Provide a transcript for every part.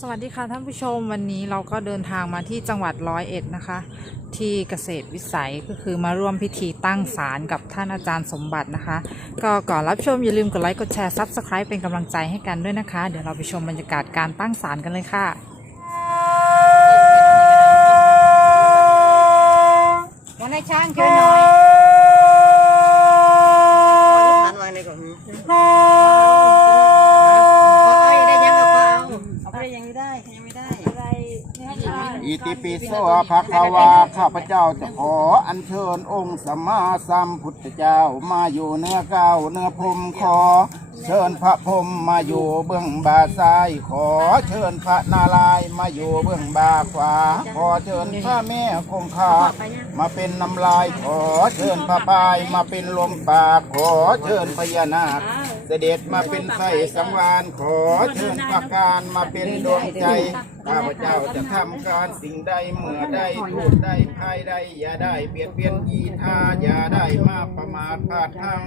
สวัสดีค่ะท่านผู้ชมวันนี้เราก็เดินทางมาที่จังหวัดร้อยเอ็ดนะคะ ที่เกษตรวิสัยก็คือมาร่วมพิธีตั้งศาลกับท่านอาจารย์สมบัตินะคะ ก็ก่อนรับชมอย่าลืมกดไลค์กดแชร์ซับสไคร b e เป็นกำลังใจให้กันด้วยนะคะ เดี๋ยวเราไปชมบรรยากาศการตั้งศาลกันเลยค่ะวันให้ช้างช่วยหน่อยผ่านวางในกล่องพอเอาได้ยังก็พอเอาเอาไปยังไม่ได้ยังไม่ได้ อิติปิโสภะคะวาข้าพเจ้าจะขออัญเชิญองค์สัมมาสัมพุทธเจ้ามาอยู่เนื้อเก้าวเนื้อพรมขอ เชิญพระพรมมาอยู่เบื้องบ่าซ้าย ขอเชิญพระนารายมาอยู่เบื้องบ่าขวา ขอเชิญพระแม่คงคามาเป็นน้ำลายขอเชิญพระพายมาเป็นลมปากขอเชิญพญานาค เสด็จมาเป็นไส้สังวานขอเชิญพระการมาเป็นดวงใจ ข้าพเจ้าจะทำการสิ่งใดเมื่อใดพูดใดภายใดอย่าได้เบียดเบียนยีทาอย่าได้มาประมาทพลาดทาง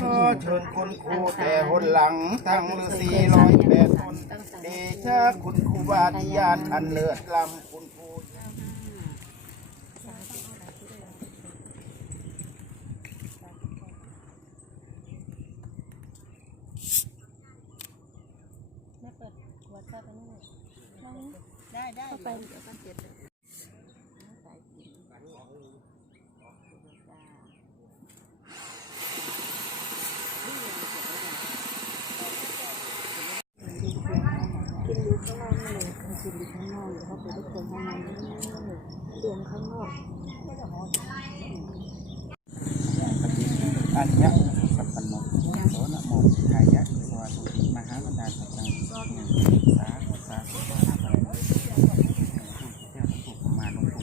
ขอเชิญคุณครูแต่หนหลังทั้งฤาษีร้อยแปดคนเดชะคุณครูบาธิญาณอันเลิศล้ำคุณ ครูได้ได้ไปอันยะสัพพโนโสนะโมทายะสวาสุติมหาบรรดาสัจจังสาธุสาธุสาธุอะไรนะเจ้าหลวงปู่ประมาณหลวงปู่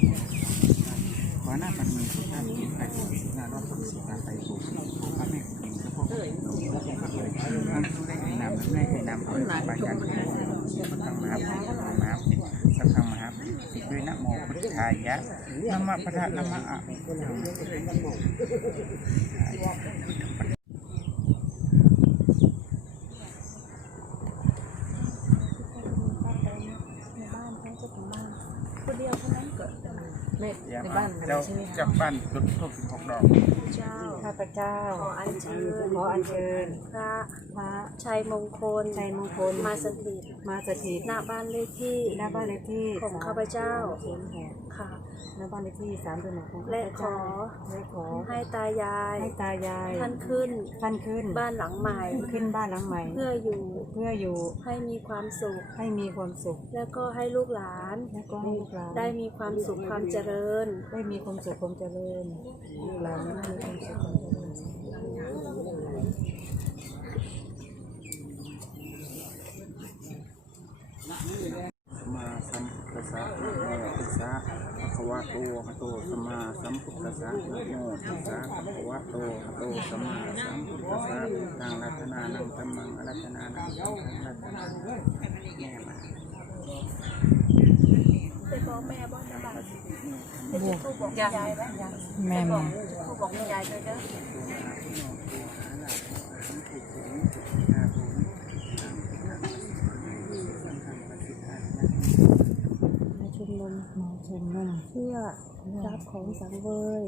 ขอหน้าปันมือสุภาพกินไปสุขหน้ารอดสุขสุขไปสุขพระแม่กินพระพุทธพระพุทธพระเลยอันทุได้ให้นำ ได้ให้นำเอาไปจากที่สังมหาพุทธมหาสังมหาสิด้วยนะโมพุทธายะนะมะพระนะมะอะ ใน อย่า ใน มา บ้าน เจ้า ใช่ไหมคะ เจ้าบ้านจุดทูบสิบหกดอก เจ้า ข้าพ เจ้า ขออัญเชิญขออัญเชิญพระพระชัยมงคลชัยมงคลมาสถิตมาสถิตณบ้านเลขที่หน้าบ้านเลขที่ของข้าพเจ้าเขียนแหก ค่ะหน้าบ้านเลขที่สามตัวหนึ่งของข้าและพขเจ้าอ และขอให้ตายาย ให้ตายายท่านขึ้นท่านขึ้นบ้านหลังใหม่ ขึ้นบ้านหลังใหม่ เพื่ออยู่เพื่ออยู่ให้มีความสุข ให้มีความสุข แล้วก็ให้ลูกหลาน และก็ให้ลูกหลานได้มีความสุขความเจริญ ได้มีความสุขความเจริญลูกหลานได้มีความสุขความเจริญ สัมมาสัมพุทธัสสะนะโมตัสสะภะคะวะ โตหะโตสัมมาสัมพุทธัสสะนะโมตัสสะภะคะวะโตหะโตสัมมาสัมพุทธัสสะทางรัตนานังธัมมังอรัตนานังสังฆรัตนานังแม่มาไปบอกแม่บอกนะบ้านไปจุดธูปบอกยายไหมแม่มาบอกยายเลยเด้อ มาชุมนุมมาชุมนุมเพื่อรับของสังเวย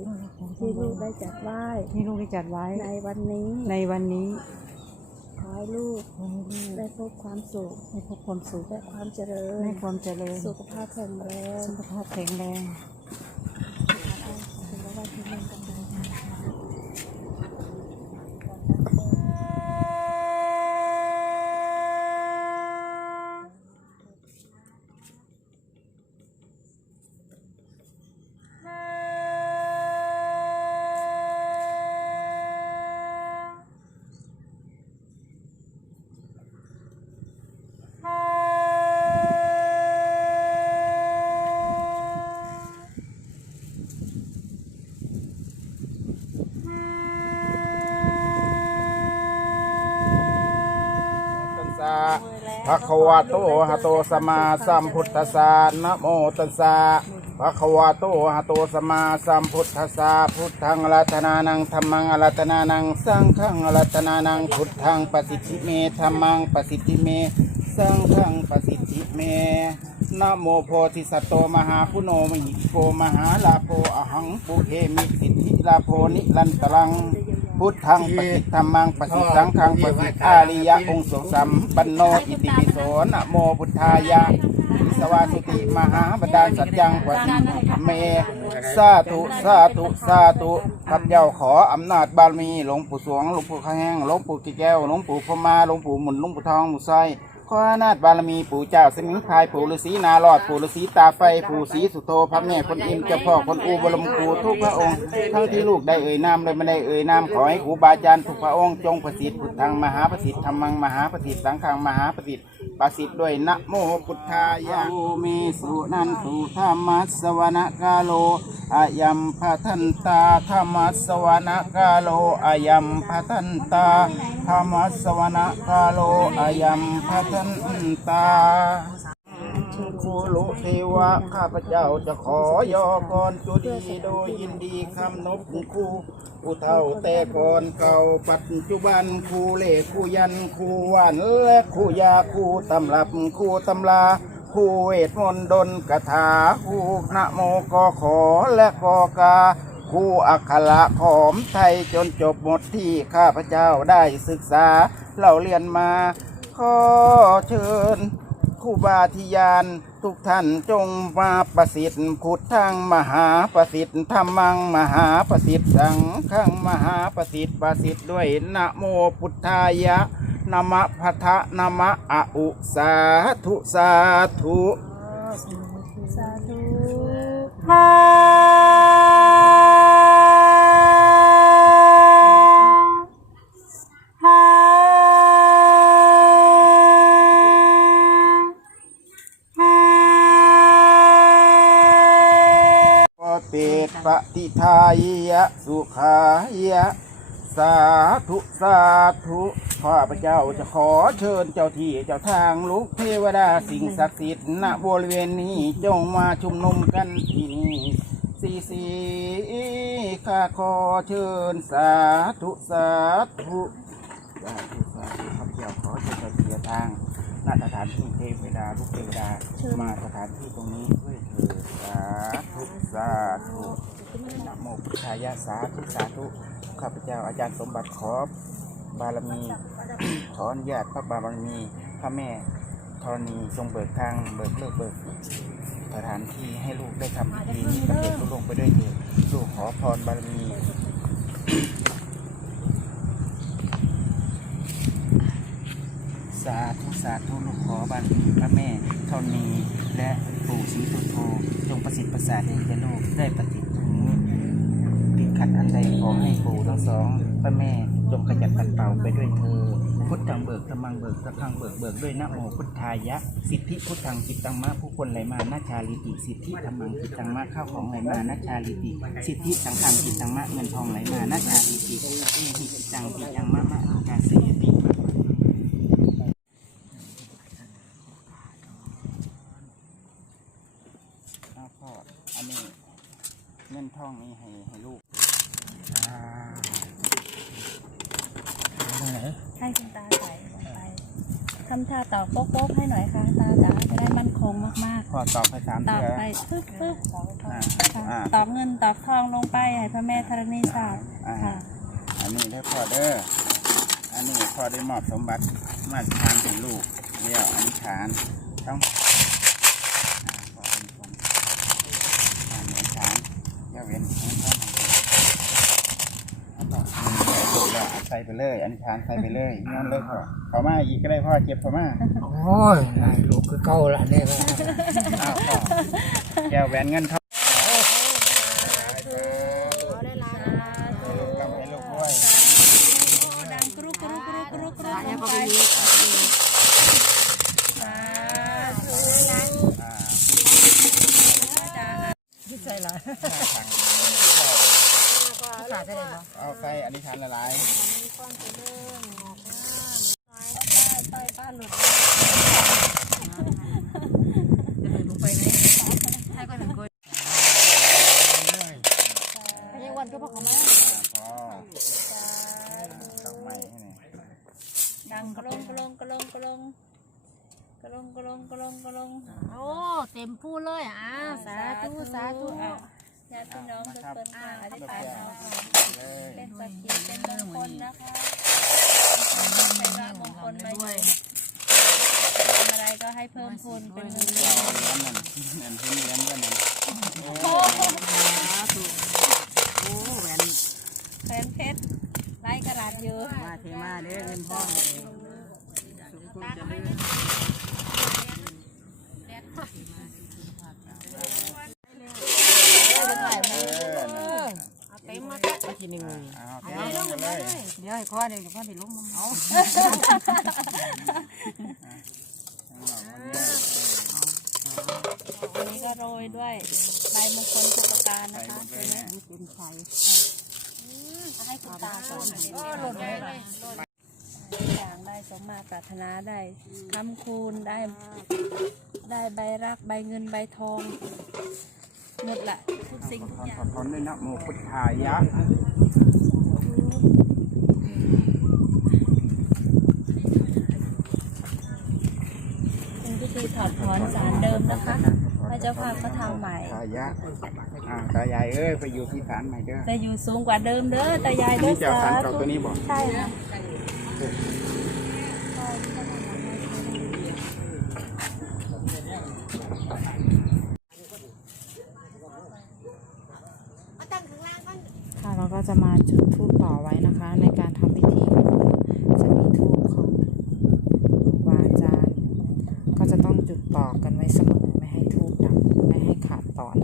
ที่ลูกได้จัดไหว้ที่ลูกได้จัดไว้ ในวันนี้ ในวันนี้ขอให้ลูกขอให้ลูกได้พบความสุขให้พบความสุขและความเจริญให้ความเจริญ สุขภาพแข็งแรง สุขภาพแข็งแรงถึงแล้วว่าที่นั่นกันเลย ตัสสะ ภะคะวะโตอะหะโตสัมมาสัมพุทธัสสะนะโมตัสสะภะคะวะโตอะหะโตสัมมาสัมพุทธัสสะพุทธังอรัตนานังธัมมังอรัตนานังสังฆังอรัตนานังพุทธังปสิทธิเมธัมมังปสิทธิเม สังฆังปสิทธิเมนะโมโพธิสัตโตมหาพุโนมหิโกมหาลาโภอหังปุเพมิสิทธิลาโภนิรันตรัง พุทธังปฏิธรรมังปฏิสังฆังปฏิอาริยะองค์สงสัมปันโนอิติปิโสนะโมพุทธายะวิสวาสุติมหาบดาลสัจยังปฏิเมสาธุสาธุสาธุข้าพเจ้าขออำนาจบารมีหลวงปู่สวงหลวงปู่ข้าแห้งหลวงปู่กิแก้วหลวงปู่พมาหลวงปู่หมุนหลวงปู่ทองหมู่ไซ ขออำนาฏบารมีปู่เจ้าสมิงพรายปู่ฤาษีนารอดปู่ฤาษีตาไฟปู่ศรีสุโธพระแม่คนอิมเจ้าพ่อคนอูบรมครูทุกพระองค์ทั้งที่ลูกได้เอ่ยนามเลยไม่ได้เอ่ยนามขอให้ครูบาอาจารย์ทุกพระองค์จงประสิทธิ์พุทธังมหาประสิทธิ์ธรรมังมหาประสิทธิ์สังฆังมหาประสิทธิ์ประสิทธิ์ด้วยนะโมพุทธายะภูมิสุนันตุธรรมัสวนะกาโลอายัมพะทันตาธรรมัสวนะกาโลอายัมพะทันตาธรรมัสสวนะกาโลอายัมพะทันตา คูลุเทวะข้าพเจ้าจะขอยอกรจุดีโดยยินดีคำนบคูผู้เท่าแต่ก่อนเก่าปัจจุบันครูเลขคูยันครูวันและครูยาครูตำรับครูตำลาครูเวทมนต์ดนกถาครูนะโมกอขอและกอกาครูอักขระขอมไทยจนจบหมดที่ข้าพเจ้าได้ศึกษาเราเรียนมา ขอเชิญ ครูบาทิยานทุกท่านจงมาประสิทธิ์พุทธังมหาประสิทธิ์ธรรมังมหาประสิทธิ์สังฆังมหาประสิทธิ์ประสิทธิ์ด้วยนะโมพุทธายะนะมะพัทธะนะมะอะอุสาธุสาธุสาธุ ติทายะสุขายะสาธุสาธุข้าพเจ้าจะขอเชิญเจ้าที่เจ้าทางลูกเทวดาสิ่งศักดิ์สิทธิ์ณบริเวณนี้จงมาชุมนุมกันที่นี่สีสีข้าขอเชิญสาธุสาธุสาธุสาธุข้าพเจ้าขอเชิญเจ้าที่เจ้าทางณสถานที่เทวดาลูกเทวดามาสถานที่ตรงนี้ด้วยเถิดสาธุสาธุ นะโมพุทธายาสาธุสาธุข้าพเจ้าอาจารย์สมบัติขอบารมี ขออนุญาตพระบารมีพระแม่ธรณีทรงเบิกทางเบิกเลิกเบิกสถานที่ให้ลูกได้ทำพิธีนี้สำเร็จลุล่วงไปด้วยเถิดลูกขอพรบารมีาธุสาธุลูกขอบารมีพระแม่ธรณีและปู่ศรีสุโธจงประสิทธิ์ประสาทให้แก่ลูกได้ปฏิถึงติดขัดอันใดขอให้ปู่ทั้งสองพระแม่จงขจัดปัดเป่าไปด้วยเธอพุทธังเบิกธรรมังเบิกสังฆังเบิกเบิกด้วยนะโมพุทธายะ สิทธิพุทธังจิตตังมะผู้คนไหลมานาชาลิติสิทธิธรรมังจิตตังมะข้าวของไหลมานาชาลิติสิทธิสังฆังจิตตังมะเงินทองไหลมานาชาลิติเอหิจิตตังปิยังมะมะอาการเสียติ อ้าว พ่อ อันนี้เงินทองนี้ให้ให้ลูกอ่าให้คุณตาใส่ลงไปทำท่าตอกโป๊กๆให้หน่อยค่ะ ตาจ๋าจะได้มั่นคงมากพ่อตอบไปสามๆตอเถืกอไปปึ๊บปึ๊บอ่าค่ะอ่า ตอกเงินตอกทองลงไปให้พระแม่ธรณีศาสตร์อ่า ค่ะ อันนี้ได้พ่อเด้อ อันนี้พ่อได้มอบสมบัติมาทานถึงลูกเรียกอธิษฐานต้องอ่าพ่อเป็นคนอ่านอธิษฐานอย่า เว้นให้พ่อเอาต่อเอาลูกแล้วเอาใส่ไปเลยอธิษฐานใส่ไปเลยงั้นเลยพ่อเขามาอีกก็ได้พ่อเจ็บเขามาโอ้ยนายลูกคือเก่าละเนี่ยนะอ้าวพ่อแก้วแหวนเงินทองกลับให้ลูกด้วย ดังกรุกกรุกกรุกกรุกกรุกลงไปสาธุ อ่า จ้า ใช่ละ ขาดได้เลยเนาะเอาใส่อธิษฐานละลายต้อยป้าหลุดลงไปไหนให้ก็ถึงกยยังวันก็พอเขามาอ่าพอดอกไม้ให้หน่อยดังกระลงกระลงกระลงกระลงกระลงกระลงโอ้เต็มพูดเลยอะสาธุสาธุอะ ญาติพี่น้องทุกคนค่ะอธิษฐานเอาค่ะเลยเป็นสักขีเป็นมงคลนะคะเป็นพระมงคลมาอยู่ทำอะไรก็ให้เพิ่มพูนเป็นเงินเราเหรียญนั่นนั่นเห็นเหรียญด้วยนั่น โอ้ โอ้แหวน แฟนเพชรไร้กระดาษอยู่ มาเทมาเด้อเงินพ่อเลยสมควรจะเลื่อน เออนั่น เต็มมา มากินในมือ เอาเทลงไปเลย คอเดี๋ยวให้ข้อเดี๋ยวข้อที่ล้มเอาอันนี้ก็โรยด้วยใบมงคลทุกประการนะคะเต็มไฟให้คุณตาก่อนหล่นเลยอย่างได้สมมาปรารถนาได้คำคูณได้ ได้ใบรักใบเงินใบทองหมดละทุกสิ่งทุกอย่างขอพรด้วยนะโมพุทธายะ เป็นพิ ธีถอดถอนสารเดิมนะคะพระเจ้าภาพก็ทำใหม่ทายะอ่าตายายเอ้ยไปอยู่ที่ศาลใหม่เด้อจะอยู่สูงกว่าเดิมเด้อตายายอันเด้อนี้เจ้าศาลสาเก่าธุตัวนี้บอกใช่ค่ะค่ะเราก็จะมาจุดธูปต่อไว้นะคะ ในการทำพิธีก็คือจะมีธูปของครูบาอาจารย์ก็จะต้องจุ ดต่อกันไว้เสมอไม่ให้ธูปดับไม่ให้ขาดตอน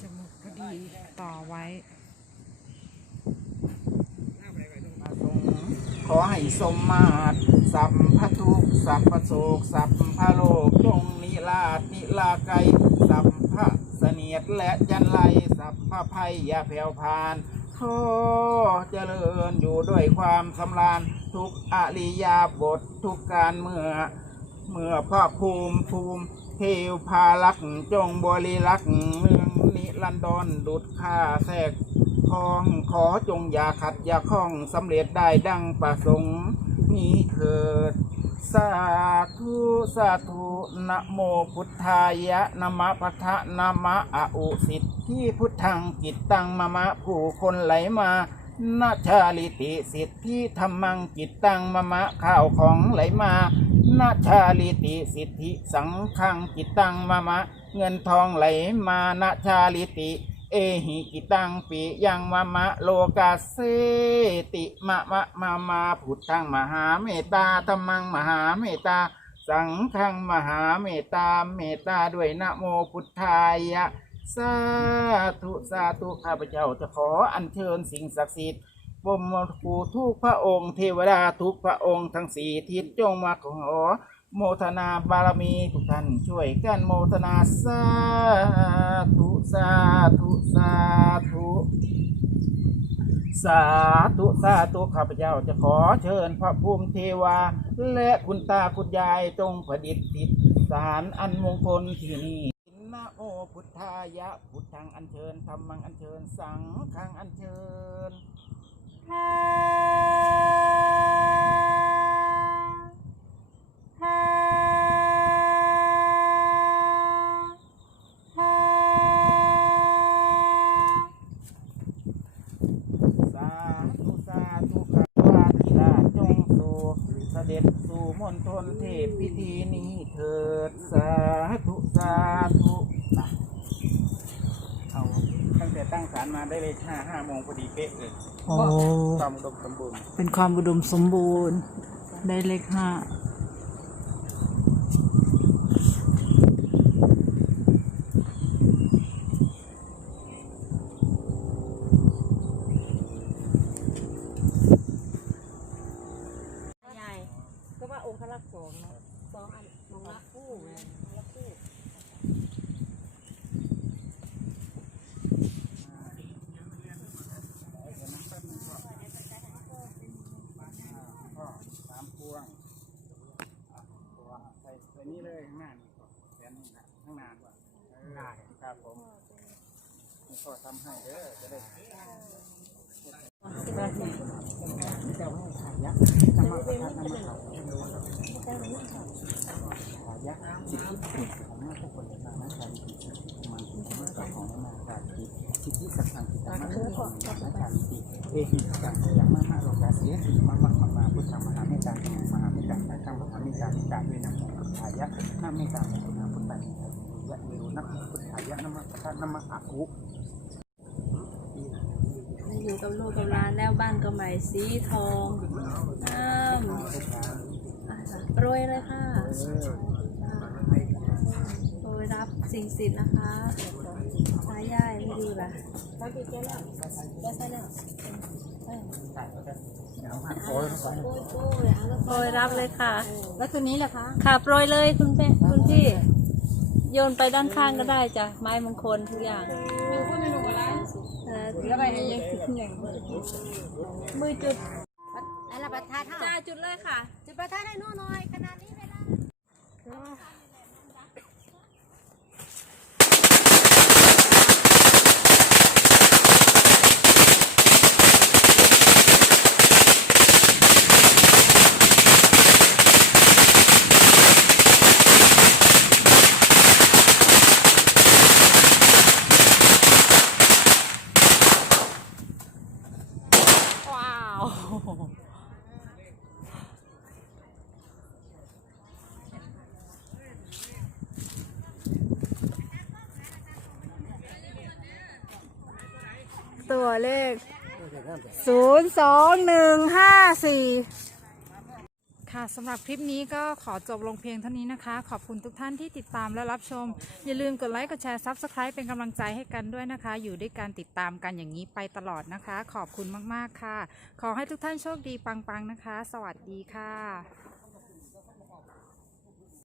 จมูกพอดีต่อไว้ ขอให้สมมาตรสัพพะทุกข์สัพพะโศกสัพพะโลกจงนิราชนิลาไกรสัพพะเสนียดและจันไรสัพพะภัยอย่าแผ่วพาน ขอเจริญอยู่ด้วยความสำราญทุกอริยาบททุกการเมื่อ เมื่อพระภูมิภูมิเทวพาลักษ์จงบริลักษ์เมืองนิรันดรดุดข้าแทรกคองขอจงอย่าขัดอย่าข้องสำเร็จได้ดังประสงค์นี้เถิด สาธุสาธุนะโมพุทธายะนะมะปะทะนะมะอะอุสิต ทธิพุทธังกิตตังมะมะผู้คนไหลมานาชาลิติสิทธิธรรมังกิตตังมะมะข้าวของไหลมานาชาลิติสิทธิสังฆังกิตตังมะมะ เงินทองไหลมานาชาลิติ เอหิกิตังปิยังมะมะโลกาเสติมะมะมามาพุทธังมหาเมตตาธรรมังมหาเมตตา สังฆังมหาเมตตาเมตตาด้วยนะโมพุทธายะ สาธุสาธุข้าพเจ้าจะขออัญเชิญสิ่งศักดิ์สิทธิ์บรมครูทุกพระองค์เทวดาทุกพระองค์ทั้งสี่ทิศจงมาขอโมทนาบารมีทุกท่านช่วยกันโมทนาสาธุสาธุสาธุสาธุสาธุข้าพเจ้าจะขอเชิญพระภูมิเทวา และคุณตาคุณยายจงประดิษฐิดสารอันมงคลที่นี่ พุทธายะพุทธังอัญเชิญธรรมังอัญเชิญสังฆังอัญเชิญสาธุสาธุขาวาธิราชจงสู่เสด็จสู่มณฑลเทพพิธีนี้เถิดสาธุสาธุเอาตั้งแต่ตั้งศาลมา ได้เลยห้าห้าโมงพอดีเป๊ะเลยโอ้ความอุดมสมบูรณ์ เป็นความอุดมสมบูรณ์ ได้เลขห้า ใหญ่ก็ว่าองค์พระลักษณ์สองเนาะสองอันมองละคู่ไงละคู่ ก็สามพวงอะตัวใส่ใส่นี่เลยข้างหน้านี่ก่อนแขนนี่นะข้างหน้าก่อนได้ ครับผมนี่ก็ทำให้เด้อจะได้สิทธิสังฆังกิตามะเอหิสังยังมะมะโลกเสียมะมะมะมาพุทธังมหาเมตตามะเยรุนะพุทธายะนะมะพระนะมะอะกุอยู่กับลูกกับหลานแล้วบ้านก็ใหม่สีทองน้ำอะโปรยเลยค่ะโปรยรับสิ่งสิทธิ์นะคะตายายไม่ดีล่ะโปรยรับเลยค่ะ แล้วตัวนี้ล่ะคะ ค่ะโปรยเลยคุณแม่คุณพี่ โยนไปด้านข้างก็ได้จ้ะ ไม้มงคลทุกอย่างเออแล้วไปยังถึงอย่างมือจุดไอ้ละประทานจ้าจุดเลยค่ะ จุดประทานให้หนู่นหน่อยขนาดนี้ไม่ได้ ตัวเลข 0 2 1 5 4ค่ะสำหรับคลิปนี้ก็ขอจบลงเพียงเท่านี้นะคะ ขอบคุณทุกท่านที่ติดตามและรับชม อย่าลืมกดไลค์ กดแชร์ Subscribe เป็นกำลังใจให้กันด้วยนะคะ อยู่ด้วยการติดตามกันอย่างนี้ไปตลอดนะคะ ขอบคุณมาก ๆ ค่ะ ขอให้ทุกท่านโชคดีปัง ๆ นะคะ สวัสดีค่ะ